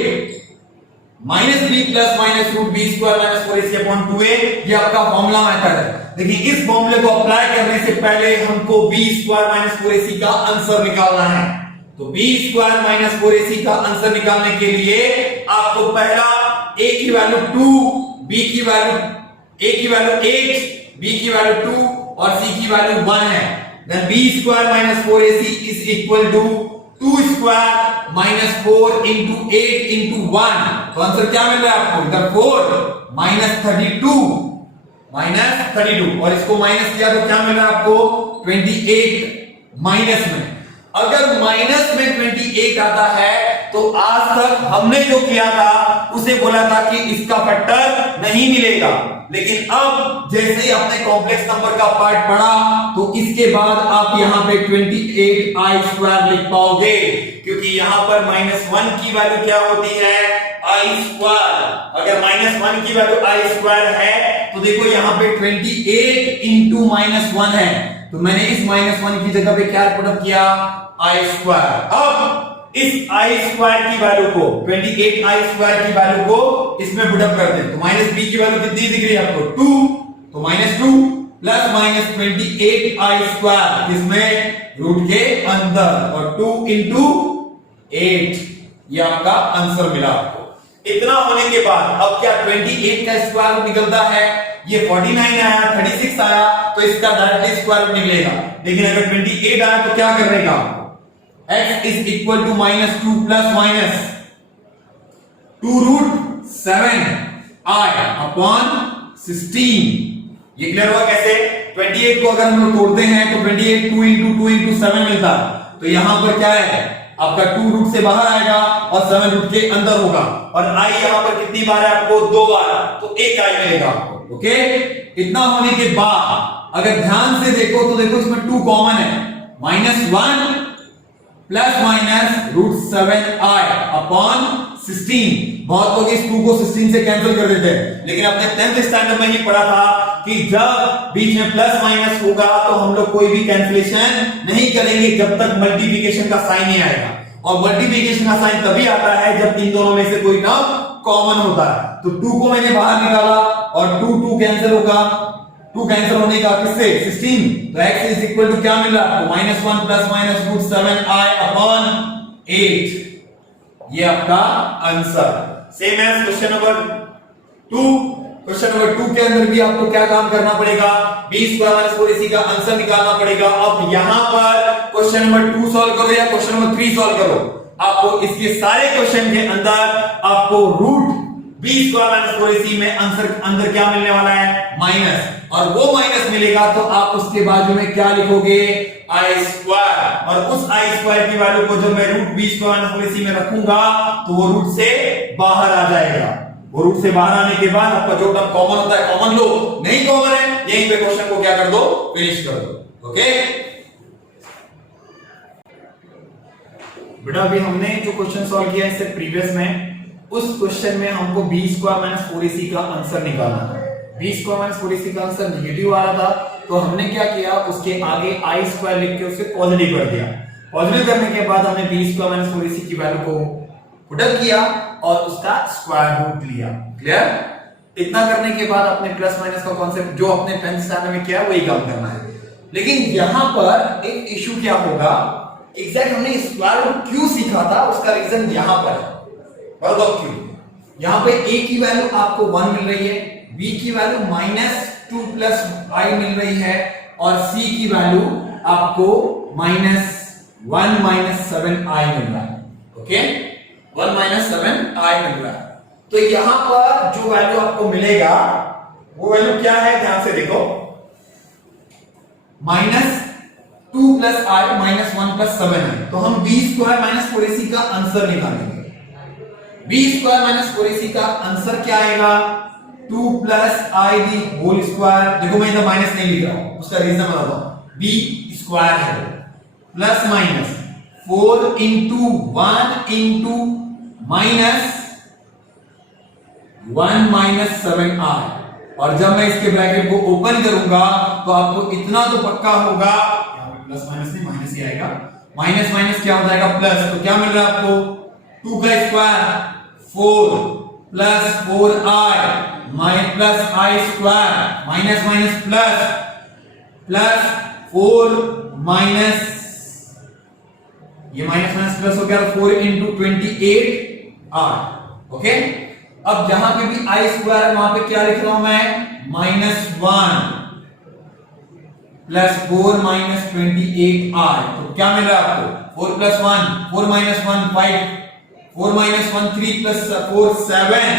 Minus b plus minus root b square minus 4ac upon 2a, ये आपका formula method है। देखिए इस फॉर्मूले को अप्लाई करने से पहले हमको बी स्क्वायर माइनस 4ac का आंसर निकालना है। तो बी स्क्वायर माइनस 4ac का आंसर निकालने के लिए आपको पहला a की वैल्यू 2, b की वैल्यू a की वैल्यू 8, b की वैल्यू 2 और c की वैल्यू 1 है। Then b square minus 4ac is equal to 2 square minus 4 into 8 into 1। तो आंसर क्या मिल रहा है आपको, इधर 4 माइनस 32 और इसको माइनस किया तो क्या मिल रहा है आपको 28 माइनस में। अगर माइनस में 28 आता है तो आज तक हमने जो किया था उसे बोला था कि इसका फैक्टर नहीं मिलेगा। लेकिन अब जैसे ही आपने कॉम्प्लेक्स नंबर का पार्ट पढ़ा तो इसके बाद आप यहां पे 28i स्क्वायर लिख पाओगे, क्योंकि यहां पर -1 की वैल्यू क्या होती है, i स्क्वायर। अगर -1 की वैल्यू i स्क्वायर है तो देखो यहां पे 28 इंटू -1 है, तो मैंने इस -1 की जगह पे क्या पुट अप किया, i स्क्वायर। अब इस i स्क्वायर की वैल्यू को 28i स्क्वायर की वैल्यू को इसमें पुट अप करते हैं तो -b की वैल्यू कितनी दिख रही है आपको 2, तो -2 प्लस माइनस 28i² किसमें, रूट के अंदर, और 2 इंटू 8, ये आपका आंसर मिला आपको। इतना होने के बाद अब क्या 28 का स्क्वायर रूट निकलता है, ये 49 आया, 36 आया, तो इसका डायरेक्टली स्क्वायर रूट निकलेगा। लेकिन अगर 28 आया तो क्या करने का, x is equal to -2 plus minus 2 root 7i upon 16। ये क्लियर हुआ कैसे? 28 को अगर हम लोग तोड़ते हैं तो 28 2 इंटू 7 मिलता है, तो यहां पर क्या है आपका 2 रूट से बाहर आएगा और 7 रूट के अंदर होगा, और i यहां पर कितनी बार है आपको, 2 बार, तो 1 i मिलेगा आपको। ओके, इतना होने के बाद अगर ध्यान से देखो तो देखो इसमें 2 कॉमन है, -1 प्लस माइनस रूट 7i अपॉन 16। बहुत लोग इस 2 को 16 से कैंसिल कर देते हैं, लेकिन अपने 10th स्टैंडर्ड में ही पढ़ा था कि जब बीच में प्लस माइनस होगा तो हम लोग कोई भी कैंसिलेशन नहीं करेंगे जब तक मल्टीप्लिकेशन का साइन नहीं आएगा, और मल्टीप्लिकेशन का साइन तभी आता है जब इन दोनों में से कोई टर्म कॉमन होता है। तो 2 को मैंने बाहर निकाला और 2 कैंसिल होगा, 2 कैंसिल होने का किससे, 16, तो x इज इक्वल टू क्या मिल रहा है आपको, -1 प्लस माइनस रूट 7i अपॉन 8, ये आपका answer. Same as question number 2, question number 2 के अंदर भी आपको क्या काम करना पड़ेगा, b² - 4ac का आंसर निकालना पड़ेगा। अब यहां पर क्वेश्चन नंबर 2 सॉल्व करो या क्वेश्चन नंबर 3 सॉल्व करो, आपको इसके सारे क्वेश्चन के अंदर आपको रूट b² - 4ac में आंसर अंदर क्या मिलने वाला है, माइनस, और वो माइनस मिलेगा तो आप उसके बाजू में क्या लिखोगे, i², और उस i² की वैल्यू को जब मैं रूट b² - 4ac में रखूंगा तो वो रूट से बाहर आ जाएगा। वो रूट से बाहर आने के बाद आपका जो टर्म कॉमन होता है कॉमन लो, नहीं कॉमन है यहीं पे क्वेश्चन को क्या कर दो, फिनिश कर दो। ओके बेटा, अभी हमने जो क्वेश्चन सॉल्व किया इससे प्रीवियस में, उस क्वेश्चन में हमको b² - 4ac का आंसर निकालना था। b² - 4ac का आंसर नेगेटिव आ रहा था, तो हमने क्या किया, उसके आगे i² लिख के उसे पॉजिटिव कर दिया। पॉजिटिव करने के बाद हमने b² - 4ac की वैल्यू को पुट अप किया और उसका स्क्वायर रूट लिया। क्लियर? इतना करने के बाद अपने प्लस माइनस का कॉन्सेप्ट जो अपने 10th स्टैंडर्ड में किया वही काम करना है। लेकिन यहां पर एक इशू क्या होगा, एग्जैक्ट हमने स्क्वायर रूट क्यों सीखा था, उसका रीजन यहां पर है। बताओ क्यों? यहां पे a की वैल्यू आपको 1 मिल रही है, b की वैल्यू -2 प्लस i मिल रही है, और c की वैल्यू आपको -1 -7i मिल रहा है। ओके, 1 -7i मिल रहा है। तो यहां पर जो वैल्यू आपको मिलेगा वो वैल्यू क्या है, ध्यान से देखो, -2 प्लस i -1 प्लस 7i। तो हम b² - 4ac का आंसर निकालेंगे। b² - 4ac का आंसर क्या आएगा, 2 plus i the whole square. देखो मैं इधर माइनस नहीं लिख रहा हूं, उसका रीजन बताता हूं, b स्क्वायर है plus minus 4 into 1 into -1 -7i, और जब मैं इसके ब्रैकेट को ओपन करूंगा तो आपको इतना तो पक्का होगा, यहां पे प्लस माइनस नहीं माइनस ही आएगा, माइनस माइनस क्या हो जाएगा प्लस, तो क्या मिल रहा है आपको, 2 का square 4 plus 4i plus i square minus minus plus plus 4 minus, ये माइनस माइनस प्लस हो गया 4 इंटू 28i। ओके, अब जहां पे भी i स्क्वायर वहां पे क्या लिख रहा हूं मैं, -1 प्लस 4 माइनस 28i। तो क्या मिल रहा है आपको, 4 प्लस 1 4 माइनस 1 5, 4 माइनस 1 3 प्लस 4 7,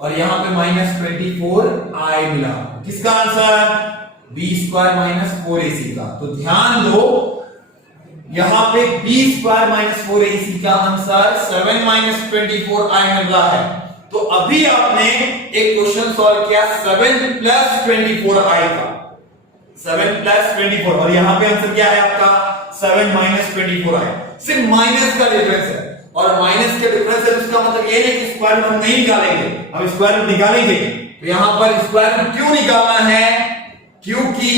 और यहां पे -24i मिला। किसका आंसर, b² - 4ac का। तो ध्यान दो यहां पे b² - 4ac का आंसर 7 -24i मिल रहा है। तो अभी आपने एक क्वेश्चन सॉल्व किया 7 प्लस 24i का, 7 प्लस 24, और यहां पे आंसर क्या है आपका 7 -24i। सिर्फ माइनस का डिफरेंस है, और माइनस के डिफरेंस है उसका मतलब ये नहीं कि स्क्वायर रूट हम नहीं निकालेंगे, हम स्क्वायर रूट निकालेंगे। तो यहां पर स्क्वायर रूट क्यों निकालना है, क्योंकि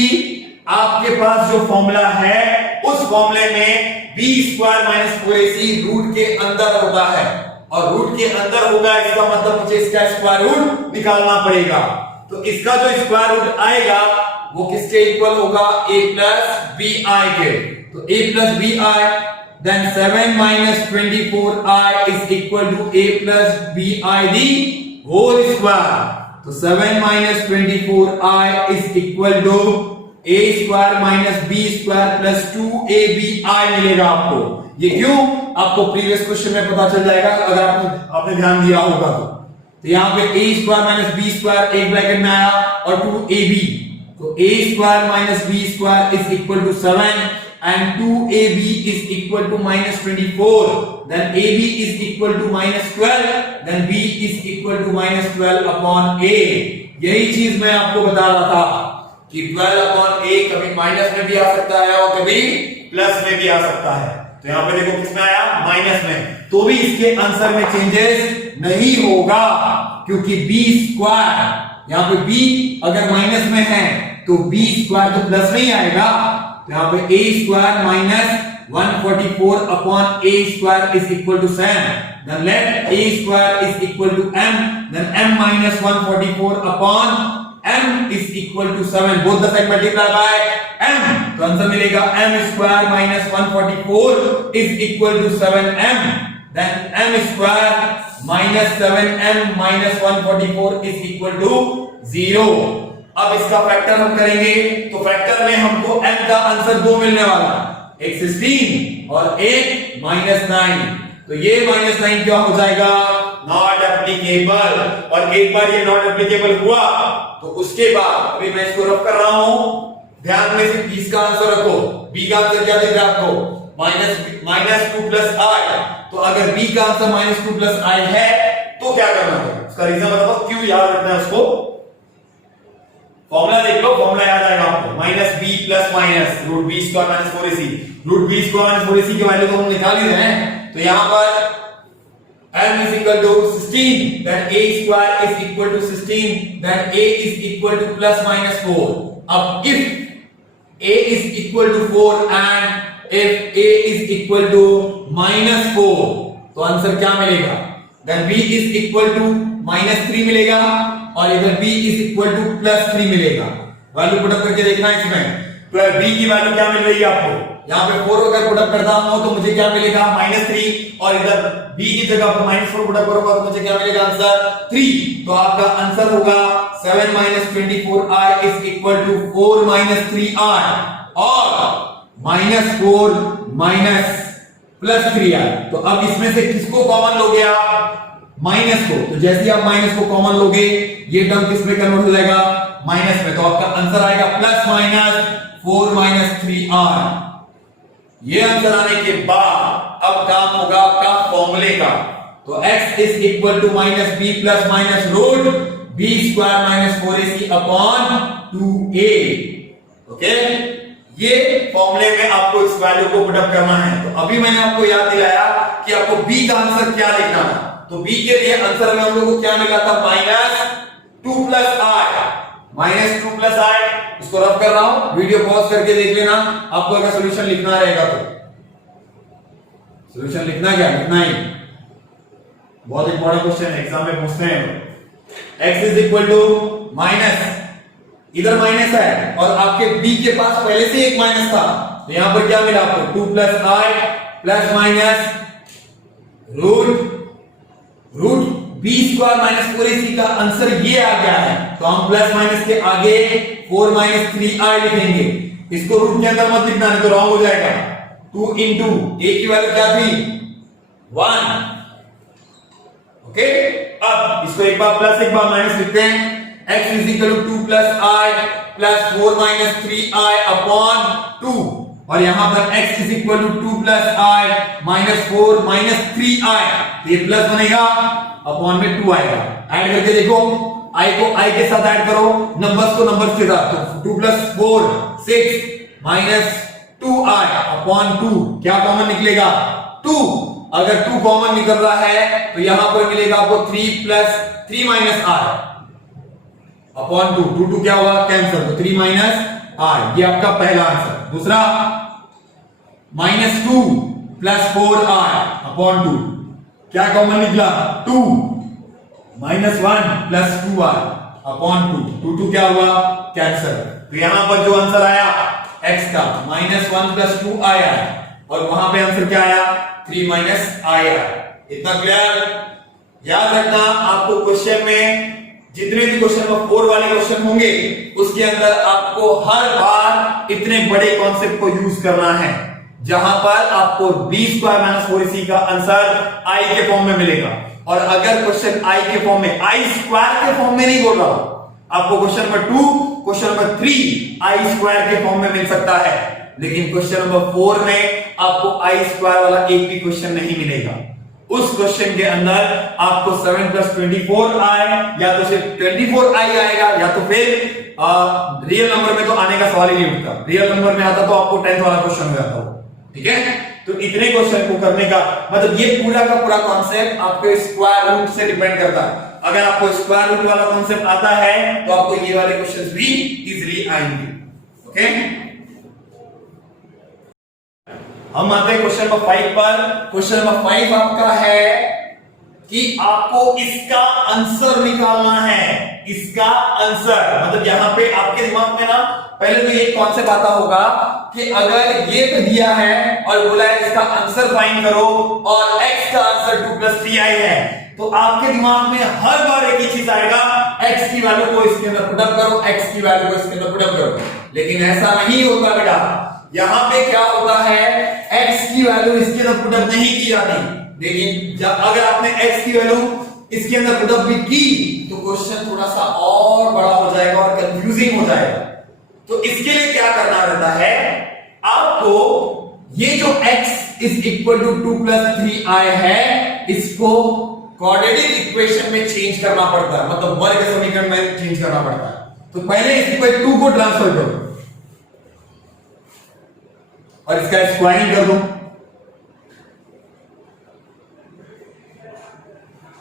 आपके पास जो फॉर्मूला है उस फॉर्मूले में b² - 4ac रूट के अंदर होता है, और रूट के अंदर होगा इसका मतलब मुझे इसका स्क्वायर रूट निकालना पड़ेगा। तो इसका जो स्क्वायर रूट आएगा वो किसके इक्वल होगा, a प्लस बी आई के। तो a plus b i, then 7 minus 24i is equal to a plus b i the whole square. तो 7 minus 24i is equal to a square minus b square plus 2abi मिलेगा आपको। ये क्यों, आपको previous question में पता चल जाएगा अगर आपने ध्यान दिया होगा तो यहाँ पे a square minus b square एक ब्रैकेट में आया और 2ab, तो a square minus b square is equal to 7 and 2ab is equal to minus 24, then ab is equal to minus 12, then b is equal to minus 12 upon a। यही चीज मैं आपको बता रहा था कि 12 upon a कभी माइनस में भी आ सकता है और कभी प्लस में भी आ सकता है। तो यहाँ पे देखो किसमें आया, माइनस में, तो भी इसके आंसर में चेंजेस नहीं होगा क्योंकि b स्क्वायर, यहाँ पे b अगर माइनस में है तो b स्क्वायर तो प्लस में ही आएगा। तो यहाँ पे a square minus 144 upon a square is equal to 7, then let a square is equal to m, then m minus 144 upon m is equal to 7, both the side multiply by m, तो answer मिलेगा m square minus 144 is equal to 7m, then m square minus 7m minus 144 is equal to 0। अब इसका factor हम करेंगे तो factor में हमको m का आंसर 2 मिलने वाला, एक 16 और एक -9। तो ये -9 क्या हो जाएगा, नॉट एप्लीकेबल। और एक बार ये नॉट एप्लीकेबल हुआ तो उसके बाद अभी मैं इसको रफ कर रहा हूं, ध्यान में से 20 का आंसर रखो। b का आंसर क्या दिख रहा है आपको, -2 प्लस i। तो अगर b का आंसर -2 प्लस i है तो क्या करना है, उसका रीजन बताओ, क्यों याद रखना है उसको। फॉर्मूला देख लो, फॉर्मूला याद आएगा आपको, -b plus minus root b square minus 4ac। Root b square minus 4ac की वैल्यू तो हम निकाल ही रहे हैं, तो यहां पर m is equal to 16, then a square is equal to 16, then a is equal to plus minus 4। अब if a is equal to 4 and if a is equal to minus 4 तो आंसर क्या मिलेगा, then b is equal to -3 मिलेगा और इधर b is equal to +3 मिलेगा। Value put up करके देखना है इसमें, तो b की वैल्यू क्या मिल रही है आपको, यहाँ पे 4 अगर पुट अप करता हूं तो मुझे क्या मिलेगा -3, और इधर b की जगह पर -4 पुट अप करूंगा तो मुझे क्या मिलेगा आंसर 3। तो आपका आंसर होगा 7 24i is equal to 4 3i और -4 +3i। तो अब इसमें से किसको कॉमन लोगे आप, माइनस को। तो जैसे ही आप माइनस को कॉमन लोगे ये टर्म किस में कन्वर्ट हो जाएगा, माइनस में। तो आपका आंसर आएगा +-4 3i। ये आंसर आने के बाद अब काम होगा आपका फॉर्मूले का। तो x is equal to -b plus minus root b square minus 4ac upon 2a। Okay, ये फॉर्मूले में आपको इस वैल्यू को पुट अप करना है। तो अभी मैंने आपको याद दिलाया कि आपको b का आंसर क्या लिखना है। तो b के लिए आंसर में हम लोगों को क्या मिला था, -2 प्लस i। इसको रफ कर रहा हूं, वीडियो पॉज करके देख लेना, आपको अगर सॉल्यूशन लिखना रहेगा तो। सॉल्यूशन लिखना क्या, लिखना ही बहुत इंपॉर्टेंट क्वेश्चन है, एग्जाम में पूछते हैं। x is equal to minus, इधर माइनस है और आपके b के पास पहले से एक माइनस था, तो यहां पर क्या मिला आपको 2 plus i plus minus root b square minus 4ac का आंसर ये आ गया है। तो हम प्लस माइनस के आगे 4 3i लिखेंगे। इसको रूट के अंदर मत लिखना, नहीं तो रॉन्ग हो जाएगा। 2 इंटू a की वैल्यू क्या थी, 1। ओके, अब इसको एक बार प्लस एक बार माइनस लिखते हैं। x is equal to 2 plus i plus 4 3i upon 2, और यहां पर x is equal to 2 plus i minus 4 3i, तो ये प्लस बनेगा, अपॉन में 2 आएगा। ऐड करके देखो, i को i के साथ ऐड करो, नंबर्स को नंबर्स के साथ। तो 2 प्लस 4 6 माइनस 2i अपॉन 2, क्या कॉमन निकलेगा 2। अगर 2 कॉमन निकल रहा है तो यहां पर मिलेगा आपको 3 प्लस 3 माइनस i अपॉन 2। 2 क्या हुआ, कैंसिल, तो 3 माइनस i, ये आपका पहला आंसर। दूसरा -2 प्लस 4i अपॉन 2, क्या कॉमन निकला 2, -1 प्लस 2i अपॉन 2 2 क्या हुआ कैंसिल। तो यहां पर जो आंसर आया x का -1 + 2 आया और वहां पे आंसर क्या आया 3 - आया। इतना क्लियर। याद रखना आपको क्वेश्चन में जितने भी क्वेश्चन नंबर 4 वाले क्वेश्चन होंगे उसके अंदर आपको हर बार इतने बड़े कॉन्सेप्ट को यूज करना है जहां पर आपको b² - 4ac का आंसर i के फॉर्म में मिलेगा। और अगर क्वेश्चन i के फॉर्म में i² के फॉर्म में नहीं बोल रहा हूं, आपको question number 2 question number 3 i² के फॉर्म में मिल सकता है, लेकिन क्वेश्चन नंबर 4 में आपको i² वाला एक भी क्वेश्चन नहीं मिलेगा। उस क्वेश्चन के अंदर आपको 7 + 24 आए या तो सिर्फ 24i आएगा या तो फिर रियल नंबर में तो आने का सवाल ही नहीं उठता। रियल नंबर में आता तो आपको 10th वाला क्वेश्चन हो जाता हो। ठीक है, तो इतने क्वेश्चन को करने का मतलब ये पूरा का पूरा कॉन्सेप्ट आपके स्क्वायर रूट से डिपेंड करता है। अगर आपको स्क्वायर रूट वाला कॉन्सेप्ट आता है तो आपको ये वाले क्वेश्चंस भी इजीली आएंगे। ओके, हम आते हैं क्वेश्चन नंबर 5 पर। क्वेश्चन नंबर 5 आपका है कि आपको इसका आंसर निकालना है। इसका आंसर मतलब यहां पे आपके दिमाग में ना पहले तो ये कॉन्सेप्ट आता होगा कि अगर ये तो दिया है और बोला है इसका आंसर फाइंड करो और x का आंसर 2 + 3i है, तो आपके दिमाग में हर बार एक ही चीज आएगा, x की वैल्यू को इसके अंदर पुट अप करो, x की वैल्यू को इसके अंदर पुट अप करो। लेकिन ऐसा नहीं होता बेटा। यहां पे क्या होता है, x की वैल्यू इसके अंदर पुट अप नहीं की जाती, लेकिन जब अगर आपने x की वैल्यू इसके अंदर पुट अप भी की तो क्वेश्चन थोड़ा सा और बड़ा हो जाएगा और कंफ्यूजिंग हो जाएगा। तो इसके लिए क्या करना रहता है, आपको ये जो x = 2 + 3i है इसको क्वाड्रेटिक इक्वेशन में चेंज करना पड़ता है, मतलब वर्ग समीकरण में चेंज करना पड़ता है। तो पहले इसको 2 को ट्रांसफर करो और इसका स्क्वायरिंग कर दो।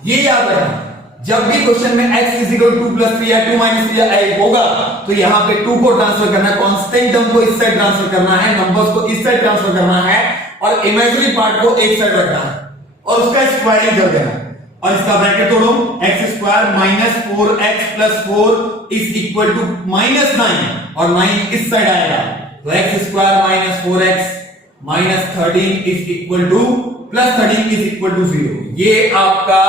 ये याद रखना, जब भी क्वेश्चन में x = 2 + 3 या 2 - 3i होगा तो यहां पे 2 को ट्रांसफर करना है, कांस्टेंट टर्म को इस साइड ट्रांसफर करना है, नंबर्स को इस साइड ट्रांसफर करना है और इमेजिनरी पार्ट को एक साइड रखना है और उसका स्क्वायरिंग कर देना है। और इसका ब्रैकेट तोड़ो, x² - 4x + 4 = -9 और 9 इस साइड आएगा तो x² - 4x - 13 +13 = 0। ये आपका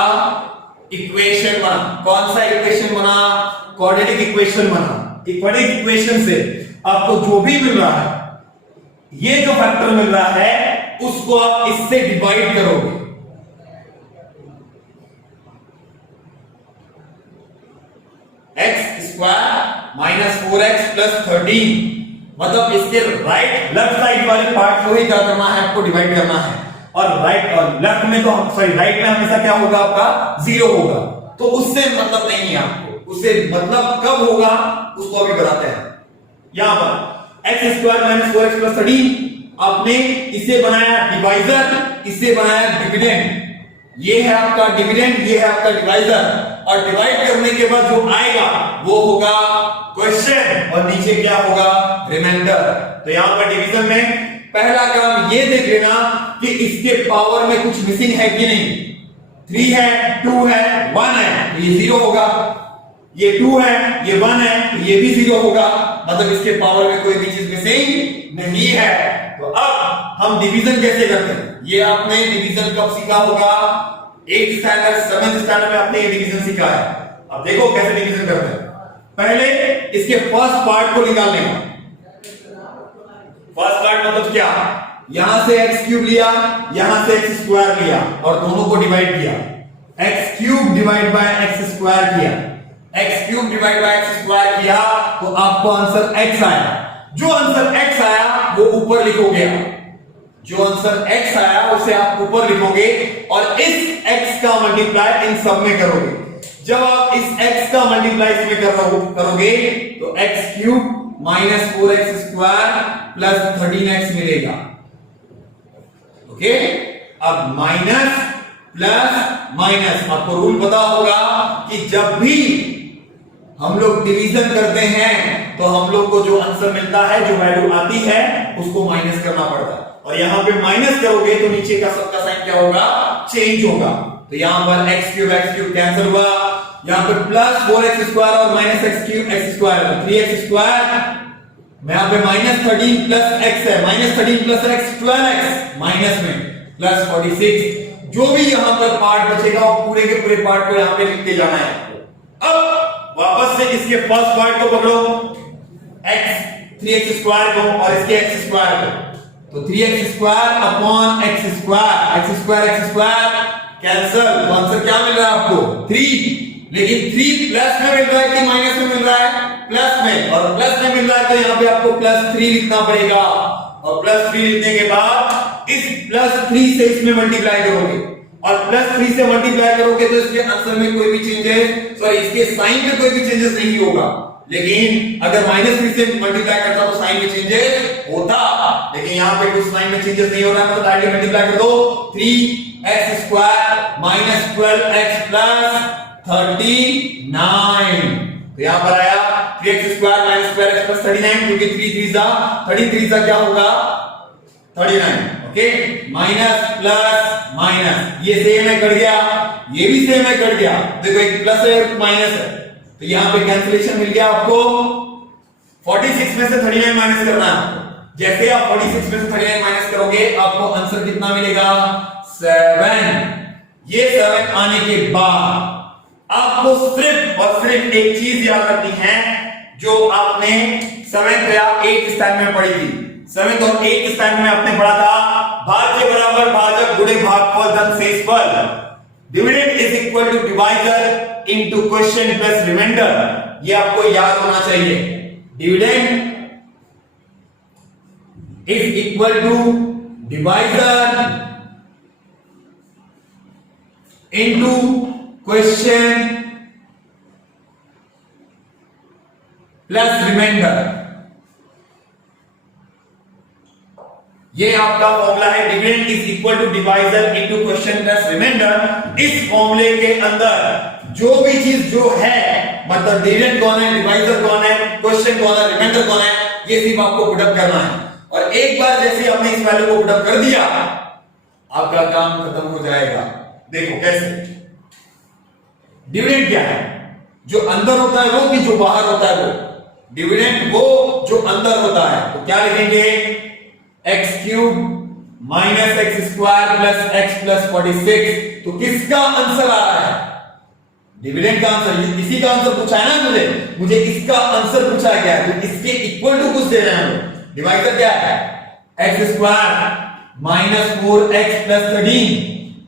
इक्वेशन बना। कौन सा इक्वेशन बना, क्वाड्रेटिक इक्वेशन बना। क्वाड्रेटिक इक्वेशन से आपको जो भी मिल रहा है, ये जो फैक्टर मिल रहा है उसको आप इससे डिवाइड करोगे। x² - 4x + 13 मतलब इसके राइट लेफ्ट साइड वाले पार्ट को ही क्या करना है, आपको डिवाइड करना है। और राइट और लेफ्ट में तो राइट में हमेशा क्या होगा, आपका 0 होगा। तो उससे मतलब नहीं है आपको, उससे मतलब कब होगा उसको अभी बताते हैं। यहां पर x² - 4x + 13 आपने इसे बनाया डिवाइजर, इसे बनाया डिविडेंड। ये है आपका डिविडेंड, ये है आपका डिवाइजर। और डिवाइड करने के बाद जो आएगा वो होगा क्वेश्चन और नीचे क्या होगा, रिमाइंडर। तो यहां पर डिवीजन में पहला काम ये देख लेना कि इसके पावर में कुछ मिसिंग है कि नहीं। 3 है, 2 है, 1 है तो ये 0 होगा। ये 2 है, ये 1 है तो ये भी 0 होगा, मतलब इसके पावर में कोई भी चीज मिसिंग नहीं है। तो अब हम डिवीजन कैसे करते हैं, ये आपने डिवीजन कब सीखा होगा, 8th स्टैंडर्ड 7th स्टैंडर्ड में आपने ये डिवीजन सीखा है। अब देखो कैसे डिवीजन करते हैं। पहले इसके फर्स्ट पार्ट को निकालने का। फर्स्ट पार्ट मतलब क्या, यहां से x³ लिया, यहां से x² लिया और दोनों को डिवाइड किया। x³ / x² किया, x³ / x² किया तो आपको आंसर x आया। जो आंसर x आया वो ऊपर लिखोगे आप, जो आंसर x आया उसे आप ऊपर लिखोगे और इस x का मल्टीप्लाई इन सब में करोगे। जब आप इस x का मल्टीप्लाई इसमें करोगे तो x³ - 4x² + 13x मिलेगा। ओके, अब माइनस प्लस माइनस, आपको रूल पता होगा कि जब भी हम लोग डिवीजन करते हैं तो हम लोग को जो आंसर मिलता है, जो वैल्यू आती है उसको माइनस करना पड़ता है। और यहां पे माइनस करोगे तो नीचे का सबका साइन क्या होगा, चेंज होगा। तो यहां पर x क्यूब कैंसिल हुआ, यहां पर प्लस 4x स्क्वायर और minus x cube x square 3x square, मैं यहां पे माइनस 13 प्लस x है, minus 13 plus x 12x minus में प्लस 46, जो भी यहां पर पार्ट बचेगा वो पूरे के पूरे पार्ट को यहां पे लिखते जाना है आपको। अब वापस से इसके फर्स्ट पार्ट को पकड़ो, x 3x स्क्वायर को और इसके x स्क्वायर को, तो 3x square upon x square cancel, तो आंसर क्या मिल रहा है आपको 3, लेकिन 3 प्लस में मिल रहा है कि माइनस में मिल रहा है, प्लस में, और प्लस में मिल रहा है तो यहां पे आपको प्लस 3 लिखना पड़ेगा, और प्लस 3 लिखने के बाद इस प्लस 3 से इसमें मल्टीप्लाई करोगे, और प्लस 3 से मल्टीप्लाई करोगे तो इसके आंसर में कोई भी चेंजेस, सॉरी इसके साइन में कोई भी चेंजेस नहीं होगा, लेकिन अगर माइनस 3 से मल्टीप्लाई करता तो साइन में चेंजेस होता, लेकिन यहां पे कुछ साइन में चेंजेस नहीं हो रहा है, तो डायरेक्टली मल्टीप्लाई कर दो, 3x square minus 12x plus 39, तो यहां पर आया 3x square minus 12x plus 39, क्योंकि 3 क्या होगा 39, ओके, माइनस प्लस माइनस, ये सेम है कट गया, ये भी सेम है कट गया, देखो एक प्लस है एक माइनस है, तो यहां पे कैंसिलेशन मिल गया आपको, 46 में से 39 माइनस करना है आपको, जैसे आप 46 में से 39 माइनस करोगे आपको आंसर कितना मिलेगा 7, ये 7 आने के बाद आपको सिर्फ और सिर्फ एक चीज याद रखनी है जो आपने 7th या 8th स्टैंड में पढ़ी थी, 7th और 8th स्टैंड में आपने पढ़ा था भाज्य बराबर भाजक गुणे भागफल धन शेषफल, dividend is equal to divisor into question plus reminder, ये आपको याद होना चाहिए, dividend is equal to divisor into question plus reminder, ये आपका फॉर्मूला है, dividend is equal to divisor into question plus reminder. इस फॉर्मूले के अंदर जो भी चीज जो है, मतलब डिविडेंड कौन है, डिवाइजर कौन है, क्वेश्चन कौन है, रिमाइंडर कौन है, ये सिर्फ आपको पुटअप करना है, और एक बार जैसे आपने इस वैल्यू को पुटअप कर दिया आपका काम खत्म हो जाएगा। देखो कैसे, डिविडेंड क्या है, जो अंदर होता है वो कि जो बाहर होता है वो, डिविडेंड वो जो अंदर होता है, तो क्या लिखेंगे x cube minus x square plus x plus 46, तो किसका आंसर आ रहा है, डिविडेंड का आंसर, इसी का आंसर पूछा है ना मुझे इसका आंसर पूछा गया है, तो इसके इक्वल टू कुछ दे रहे हैं, डिवाइजर क्या है x square minus 4x plus 13,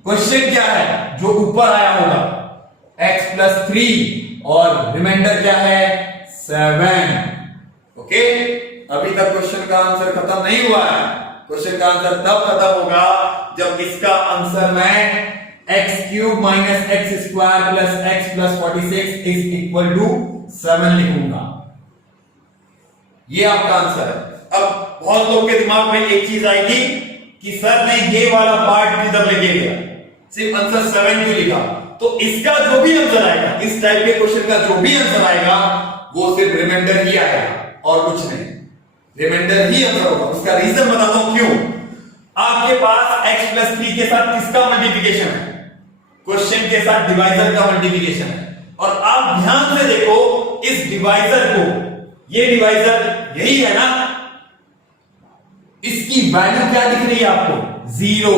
question क्या है जो ऊपर आया होगा x प्लस 3, और रिमाइंडर क्या है 7, ओके। अभी तक क्वेश्चन का आंसर खत्म नहीं हुआ है, क्वेश्चन का आंसर तब खत्म होगा जब इसका आंसर मैं x cube minus x square plus x plus 46 is equal to 7 लिखूंगा, ये आपका आंसर है। अब बहुत लोग के दिमाग में एक चीज आएगी कि सर ने ये वाला पार्ट किधर लेके गया, सिर्फ आंसर 7 क्यों लिखा, तो इसका जो भी आंसर आएगा, इस टाइप के क्वेश्चन का जो भी आंसर आएगा वो सिर्फ रिमाइंडर ही आएगा और कुछ नहीं, रिमाइंडर ही आंसर होगा। उसका रीजन बताता हूं क्यों। आपके पास x प्लस 3 के साथ किसका मल्टीप्लिकेशन है, क्वेश्चन के साथ डिवाइजर का मल्टीप्लिकेशन है, और आप ध्यान से देखो इस डिवाइजर को, ये डिवाइजर यही है ना, इसकी वैल्यू क्या दिख रही है आपको 0,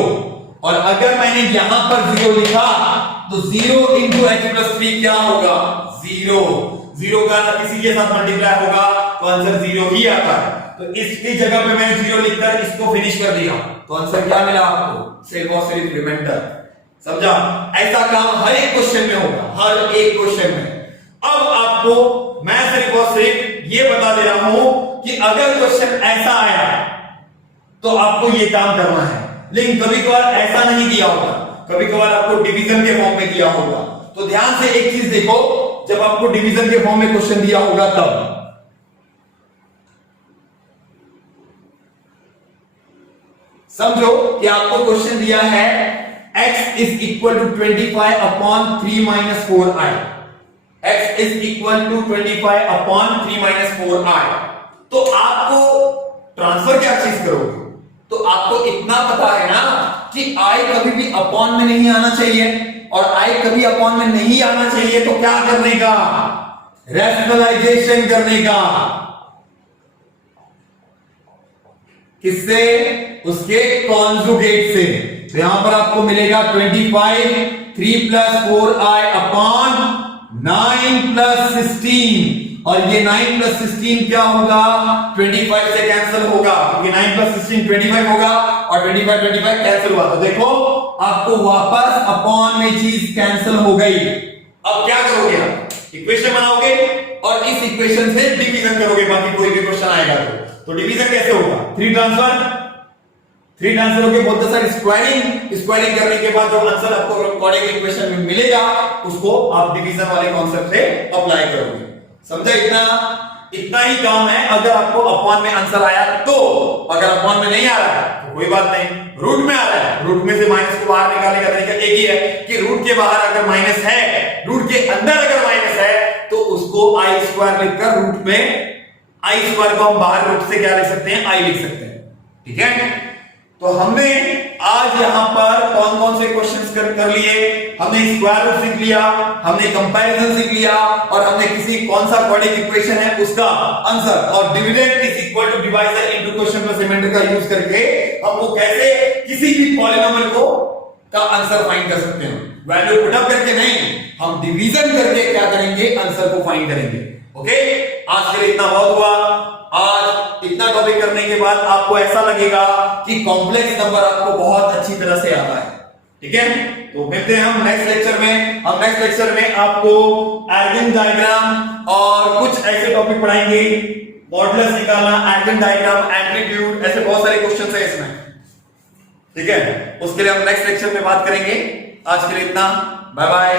और अगर मैंने यहां पर 0 लिखा तो 0 इंटू एक्स प्लस 3 क्या होगा 0, 0 का किसी के साथ मल्टीप्लाई होगा तो आंसर 0 ही आता है, तो इसकी जगह पे मैंने 0 लिखकर इसको फिनिश कर दिया, तो आंसर क्या मिला आपको सिर्फ और सिर्फ रिमाइंडर, समझा। ऐसा काम हर एक क्वेश्चन में होगा, हर एक क्वेश्चन में। अब आपको मैं सिर्फ और सिर्फ ये बता दे रहा हूं कि अगर क्वेश्चन ऐसा आया तो आपको ये काम करना है, लेकिन कभी कभार ऐसा नहीं दिया होगा, कभी कभार आपको डिवीजन के फॉर्म में दिया होगा, तो ध्यान से एक चीज देखो, जब आपको डिवीजन के फॉर्म में क्वेश्चन दिया होगा तब समझो कि आपको क्वेश्चन दिया है x is equal to 25 upon 3 minus 4i, x is equal to 25 upon 3 minus 4i, तो आपको ट्रांसफर क्या चीज करोगे, तो आपको इतना पता है ना कि i कभी भी अपॉन में नहीं आना चाहिए, और आई कभी अपॉन में नहीं आना चाहिए, तो क्या करने का, रैशनलाइजेशन करने का, किससे, उसके कॉन्जुगेट से। तो यहां पर आपको मिलेगा 25 3 + 4i अपॉन 9 + 16, और ये 9 + 16 क्या होगा, 25 से कैंसिल होगा, क्योंकि 9 + 16 25 होगा, और 25 कैंसिल हुआ, तो देखो आपको वापस अपॉन में चीज कैंसिल हो गई। अब क्या करोगे आप, इक्वेशन बनाओगे और इस इक्वेशन से डिवीजन करोगे, बाकी कोई भी क्वेश्चन आएगा तो डिवीजन कैसे होगा, 3 ट्रांसफर होके बोथ द साइड स्क्वायरिंग करने के बाद जो आंसर आपको क्वाड्रेटिक इक्वेशन में मिलेगा उसको आप डिवीजन वाले कॉन्सेप्ट से अप्लाई करोगे। समझा, इतना ही काम है। अगर आपको अपॉन में आंसर आया तो, अगर अपॉन में नहीं आ रहा है तो कोई बात नहीं, रूट में आ रहा है, रूट में से माइनस को बाहर निकालने का तरीका एक ही है कि रूट के बाहर अगर माइनस है, रूट के अंदर अगर माइनस है तो उसको i² लिखकर रूट में i² को हम बाहर रूट से क्या लिख सकते हैं, i लिख सकते हैं। ठीक है, तो हमने आज यहां पर कौन कौन से क्वेश्चंस कर लिए, हमने स्क्वायर रूट सीख लिया, हमने कंपैरिजन सीख लिया, और हमने किसी कौन सा क्वाड्रेटिक इक्वेशन है उसका आंसर, और dividend is equal to divisor into question plus reminder का यूज करके हम वो कैसे किसी भी पॉलिनोमियल को का आंसर फाइंड कर सकते हैं। वैल्यू पुट अप करके नहीं, हम डिवीजन करके क्या करेंगे, आंसर को फाइंड करेंगे। ओके, आज के लिए इतना बहुत हुआ। आज इतना टॉपिक करने के बाद आपको ऐसा लगेगा कि कॉम्प्लेक्स नंबर आपको बहुत अच्छी तरह से आता है। ठीक है, तो मिलते हैं हम नेक्स्ट लेक्चर में। हम नेक्स्ट लेक्चर में आपको आर्गन डायग्राम और कुछ ऐसे टॉपिक पढ़ाएंगे, मॉडुलस निकालना, आर्गन डायग्राम, एम्पलीट्यूड, ऐसे बहुत सारे क्वेश्चन है इसमें। ठीक है, उसके लिए हम नेक्स्ट लेक्चर में बात करेंगे। आज के लिए इतना, बाय बाय।